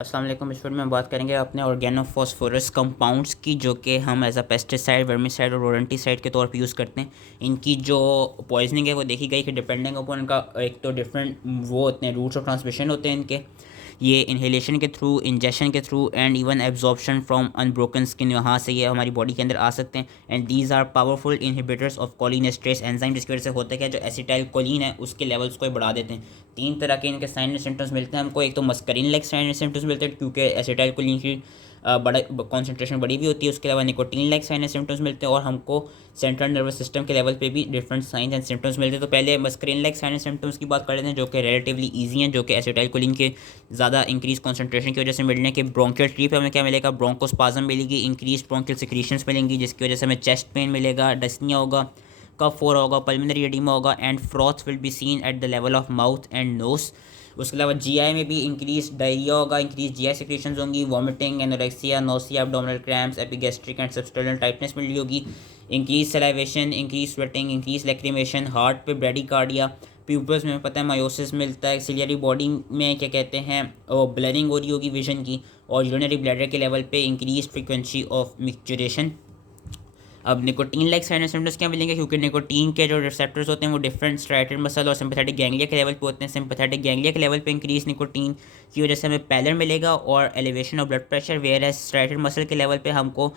अस्सलाम वालेकुम। इस वीडियो में बात करेंगे अपने ऑर्गेनोफॉस्फोरस कंपाउंड्स की, जो कि हम एज अ पेस्टिसाइड, वर्मिसाइड और रोडेंटिसाइड के तौर पे यूज़ करते हैं। इनकी जो पॉइजनिंग है वो देखी गई कि डिपेंडिंग अपॉन इनका एक तो डिफरेंट वो होते हैं, रूट्स ऑफ ट्रांसमिशन होते हैं इनके। ये इन्हेलेशन के थ्रू, इंजेक्शन के through and even absorption from unbroken skin, यहाँ से ये हमारी बॉडी के अंदर आ सकते हैं। And these are powerful inhibitors of cholinesterase enzyme, जिसकी वजह से होता है क्या, जो एसिटाइल कोलिन है उसके लेवल्स को बढ़ा देते हैं। तीन तरह के इनके साइन एंड सिम्टम्स मिलते हैं हमको। एक तो muscarine like sign and symptoms मिलते हैं क्योंकि एसिटाइल कोलिन की बड़ा कॉन्सेंट्रेशन बड़ी भी होती है। उसके अलावा nicotine like sign and symptoms मिलते हैं और हमको सेंट्रल नर्वस सिस्टम के लेवल पे भी डिफरेंट साइन एंड सिम्टम्स मिलते हैं। तो पहले muscarine like sign and symptoms की बात कर लेते हैं, जो कि रिलेटिवली ईजी हैं, जो कि एसिटाइल कोलिन के ज़्यादा इंक्रीज कॉन्सेंट्रेशन की वजह से मिलने के। ब्रोंकियल ट्री पे हमें क्या मिलेगा, ब्रोंकोस्पाज्म मिलेगी, इंक्रीज ब्रोंकियल सिक्रीशंस मिलेंगी, जिसकी वजह से हमें चेस्ट पेन मिलेगा, डस्निया होगा, कफ हो रहा होगा, पल्मोनरी एडिमा होगा and froth will be seen at the level of mouth and nose. उसके अलावा जीआई में भी इंक्रीज डायरिया होगा, इंक्रीज जीआई सिक्रीशंस होंगी, vomiting, anorexia, nausea, abdominal cramps, epigastric and substernal tightness मिल रही होगी, increase salivation, increase sweating, increase lacrimation, heart पे ब्रेडिकार्डिया, प्यूपल्स में पता है मायोसिस मिलता है, सिलियरी बॉडी में क्या कहते हैं ब्लरिंग हो रही होगी विजन की, और यूरिनरी ब्लैडर के लेवल पे इंक्रीज फ्रीक्वेंसी ऑफ मिक्चुरेशन। अब निकोटीन लाइक साइन सिम्टम्स क्या मिलेंगे, क्योंकि निकोटीन के जो रिसेप्टर्स होते हैं वो डिफरेंट स्ट्राइटेड मसल और सिंपैथेटिक गैंग्लिया के लेवल पे होते हैं। सिंपैथेटिक गैंग्लिया के लेवल पे इंक्रीज निकोटीन की वजह से हमें पैलर मिलेगा और elevation of blood pressure, whereas striated muscle के लेवल पे हमको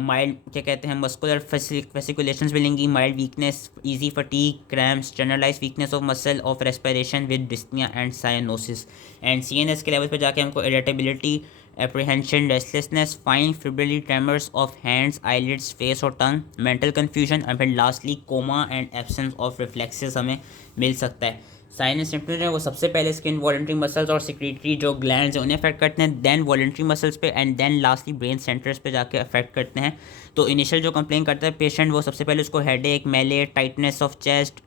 माइल्ड क्या कहते हैं मस्कुलर फेसिकुलेशंस मिलेंगी, mild weakness, easy fatigue, cramps, generalize weakness of muscle of respiration with dyspnoea and cyanosis. And CNS के लेवल पे जाके हमको irritability, apprehension, restlessness, fine fibrillary tremors of hands, eyelids, face और tongue, mental confusion और फिर lastly coma and absence of reflexes हमें मिल सकता है। साइन एंड सिम्टम्स जो है वो सबसे पहले स्किन, वॉलेंट्री मसल्स और सिक्रेटरी जो ग्लैंड्स हैं उन्हें अफेक्ट करते हैं, देन वॉलेंट्री मसल्स पे and then lastly brain centres पे जाके अफेक्ट करते हैं। तो इनिशियल जो कंप्लेन करता है पेशेंट, वो सबसे पहले उसको headache, malaise, tightness of chest,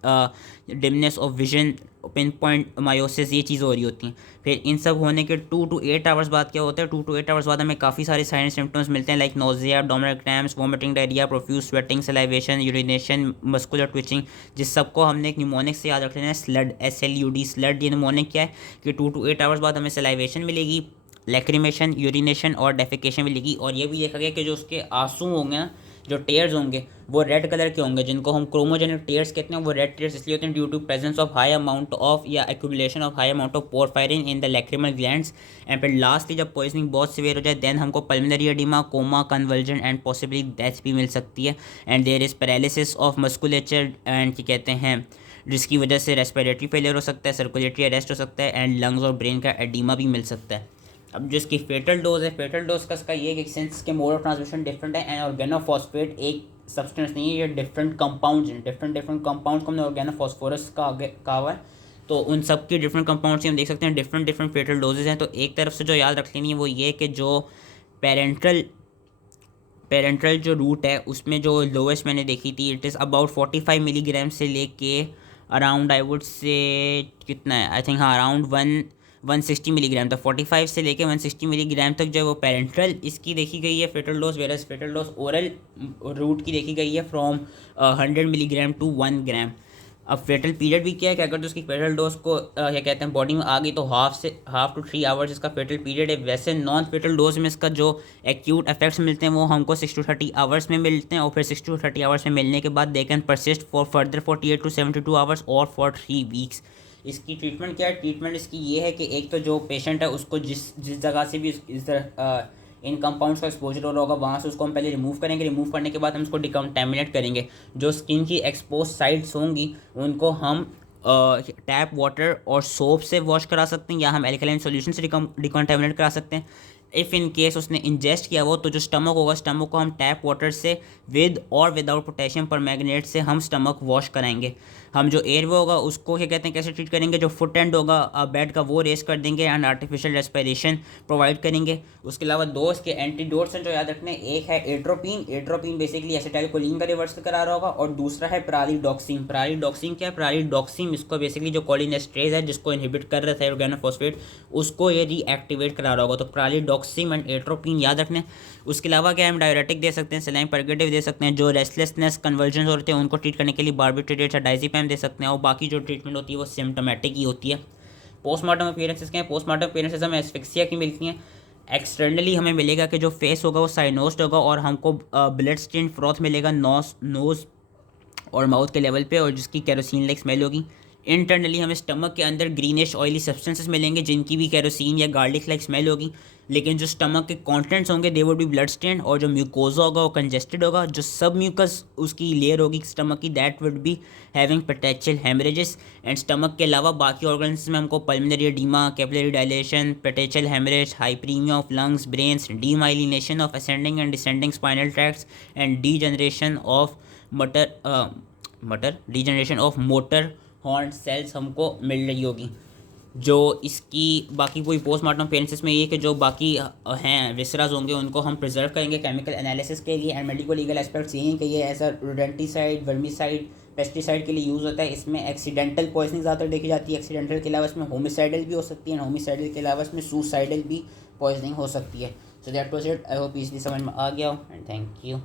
dimness of vision, pin point miosis, ये चीज़ें हो रही होती हैं। फिर इन सब होने के 2 to 8 आवर्स बाद क्या होता है, 2 to 8 आवर्स बाद हमें काफ़ी सारे साइन सिम्टम्स मिलते हैं, like nausea, abdominal cramps, vomiting, diarrhoea, profuse sweating, salivation, urination, muscular twitching, जिस सबको हमने एक न्यूमोनिक से याद रख लेना है, स्लड, SLUD स्लड। ये न्यूमोनिक क्या है कि 2 to 8 आवर्स बाद हमें सलाइवेशन मिलेगी, लैक्रिमेशन, यूरिनेशन और डेफिकेशन मिलेगी। और ये भी देखा गया कि जो उसके आंसू होंगे ना, जो टेयर्स होंगे वो रेड कलर के होंगे, जिनको हम क्रोमोजेनिक टेयर्स कहते हैं। वो रेड टेयर्स इसलिए होते हैं due to presence of high amount of या accumulation of high amount of porphyrin in the lacrimal glands. And फिर लास्टली जब पॉइजनिंग बहुत सिवियर हो जाए देन हमको pulmonary oedema, coma, convulsion and possibly death भी मिल सकती है। And there is paralysis of musculature and क्या कहते हैं, जिसकी वजह से रेस्पिरेटरी फेलियर हो सकता है, सर्कुलेटरी अरेस्ट हो सकता है एंड लंग्स और ब्रेन का एडिमा भी मिल सकता है। अब जो इसकी फेटल डोज है, फेटल डोज का इसका ये एक सेंस के मोड ऑफ ट्रांसमिशन डिफरेंट है। एंड ऑर्गेनोफॉस्फेट एक सब्सटेंस नहीं है, ये डिफरेंट कंपाउंड्स हैं, डिफरेंट कंपाउंड्स को हमने ऑर्गेनोफॉस्फोरस का आगे कहा हुआ है। तो उन सब की डिफरेंट कंपाउंड्स की हम देख सकते हैं डिफरेंट फेटल डोजेज हैं। तो एक तरफ से जो याद रख लेनी है वो ये कि जो पेरेंटल पेरेंटल जो रूट है उसमें जो लोवेस्ट मैंने देखी थी, इट इज़ अबाउट 45 मिलीग्राम से लेके अराउंड आई वुड से कितना है, आई थिंक हाँ अराउंड 160 मिलीग्राम तक, 45 से लेके 160 मिलीग्राम तक जो है वो पेरेंट्रल इसकी देखी गई है fatal dose. Versus fatal dose oral route की देखी गई है फ्रॉम 100 मिलीग्राम to 1 ग्राम। अब फेटल पीरियड भी क्या है कि अगर तो उसकी फेटल डोज को क्या कहते हैं बॉडी में आ गई तो हाफ टू 3 आवर्स इसका फेटल पीरियड है। वैसे नॉन फेटल डोज में इसका जो एक्यूट इफेक्ट्स मिलते हैं वो हमको 6 to 30 आवर्स में मिलते हैं, और फिर 6 to 30 आवर्स में मिलने के बाद they can persist for further 48 to 72 hours और फॉर 3 वीक्स। इसकी ट्रीटमेंट क्या है, ट्रीटमेंट इसकी ये है कि एक तो जो पेशेंट है उसको जिस जिस जगह से भी इस तरह इन कंपाउंड्स का एक्सपोजर हो रहा होगा वहाँ से उसको हम पहले रिमूव करेंगे। रिमूव करने के बाद हम उसको डिकंटेमिनेट करेंगे। जो स्किन की एक्सपोज साइड्स होंगी उनको हम टैप वाटर और सोप से वॉश करा सकते हैं, या हम एल्कलाइन सॉल्यूशन से डिकंटेमिनेट करा सकते हैं। इफ़ इन केस उसने इंजेस्ट किया वो, तो जो स्टमक होगा, स्टमक को हम टैप वाटर से विद और विदाउट पोटेशियम परमैंगनेट से हम स्टमक वॉश कराएंगे। हम जो एयरवे होगा उसको क्या कहते हैं कैसे ट्रीट करेंगे, जो फुट एंड होगा बेड का वो रेस कर देंगे एंड आर्टिफिशियल रेस्पिरेशन प्रोवाइड करेंगे। उसके अलावा दो इसके एंटीडोट्स हैं जो याद रखने, एक है एट्रोपिन, एट्रोपिन बेसिकली एसिटाइलकोलिन का रिवर्सल करा रहा होगा, और दूसरा है प्रालिडॉक्सिन। प्रालिडॉक्सिन क्या है, प्रालिडॉक्सिन इसको बेसिकली जो कोलिनेस्ट्रेज है जिसको इनहिबिट कर रहा था ऑर्गेनोफॉस्फेट उसको ये रीएक्टिवेट करा रहा होगा। तो प्रालिडॉक्सिन एंड एट्रोपिन याद रखने। उसके अलावा क्या हम डायरेटिक दे सकते हैं, सलाइन परगेटिव दे सकते हैं, जो रेस्टलेसनेस कन्वर्जन होते हैं उनको ट्रीट करने के लिए बार्बिट्रेट या डाइजीपैम दे सकते हैं, और बाकी जो ट्रीटमेंट होती है वो सिम्टोमेटिक ही होती है। पोस्टमार्टम अपीयरेंसेस क्या है? पोस्टमार्टम अपीयरेंसेस हमें एस्फिक्सिया की मिलती हैं। एक्सटर्नली हमें मिलेगा कि जो फेस होगा वो साइनोस्ड होगा और हमको ब्लड स्टेन फ्रॉथ मिलेगा नोज और माउथ के लेवल पे, और जिसकी कैरोसिन लाइक स्मेल होगी। इंटरनली हमें स्टमक के अंदर ग्रीनिश ऑयली सब्सटेंसेस मिलेंगे जिनकी भी कैरोसिन या गार्लिक लाइक स्मेल होगी। लेकिन जो स्टमक के कंटेंट्स होंगे they would be blood stained, और जो म्यूकोजा होगा वो कंजेस्टेड होगा। जो सब म्यूकस उसकी लेयर होगी स्टमक की that would be having petechial haemorrhages. And stomach के अलावा बाकी ऑर्गन्स में हमको pulmonary oedema, capillary dilation, petechial haemorrhage, hyperaemia of lungs, brains, demyelination of ascending and descending spinal tracts and degeneration of degeneration of motor horn cells हमको मिल रही होगी। जो इसकी बाकी कोई पोस्टमार्टम अपीयरेंसेस में ये कि जो बाकी हैं विसराज होंगे उनको हम प्रिजर्व करेंगे केमिकल एनालिसिस के लिए। एंड मेडिको लीगल एस्पेक्ट्स ये हैं कि ये एज अ रोडेंटिसाइड, वर्मिसाइड, पेस्टिसाइड के लिए यूज़ होता है। इसमें एक्सीडेंटल पॉइजनिंग ज़्यादातर देखी जाती है। एक्सीडेंटल के अलावा इसमें होमिसाइडल भी हो सकती है, होमिसाइडल के अलावा इसमें सुसाइडल भी पॉइजनिंग हो सकती है। So that was it. I hope easily समझ में आ गया हो एंड थैंक यू।